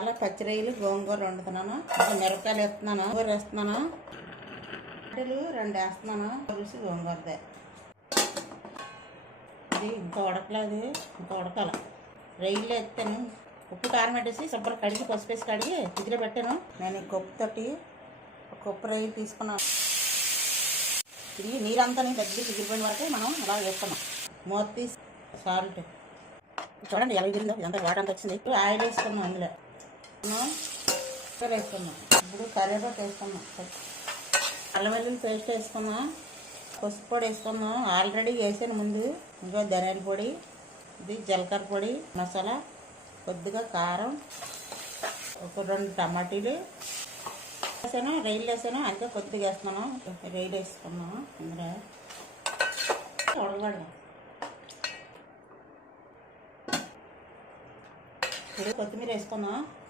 అలా పచ్చి రొయ్యలు గోంగూర వండుతున్నాను. మిరపకాయలు వేస్తున్నాను, గోంగూర వేస్తున్నాను, అట్టలు 2 వేస్తున్నాను. రుచి గోంగూరదే. ఇది ఇంకా ఉడకలేదు, ఇంకా ఉడకాల. రొయ్యలు ఎత్తాను, ఉప్పు కారం పెట్టేసి శుభ్రం కడిగి పసుపు వేసి కడిగి ఫ్రిడ్జ్లో పెట్టాను. నేను ఈ కప్పుతోటి ఒక కప్పు రొయ్యలు తీసుకున్నాను. ఇది నీరంతా దగ్గర ఎగిరిపోయిన వరకే మనం అలా వేస్తున్నాం. మూత తీసి సాల్ట్ చూడండి ఎలా ఎగిరిందో, ఇదంతా వాటర్ అంతా వచ్చింది. ఇప్పుడు ఆయిల్ వేసుకున్నాం, అందులో వేసుకున్నాం. ఇప్పుడు కరివేపాకు వేసుకున్నాం, అల్లం వెల్లుల్లి పేస్ట్ వేసుకున్నాం, పసుపు పొడి వేసుకున్నాం. ఆల్రెడీ వేసాను ముందు. ఇంకా ధనియాల పొడి, ఇది జీలకర్ర పొడి, మసాలా, కొద్దిగా కారం, ఒక 2 టమాటీలు వేసాను, రొయ్యలు వేసాను. అంతే కొద్దిగా వేస్తున్నాను. రొయ్యలు వేసుకున్నాము. అందులో ఉడకబడదాం. ఇప్పుడు కొత్తిమీర వేసుకున్నాం.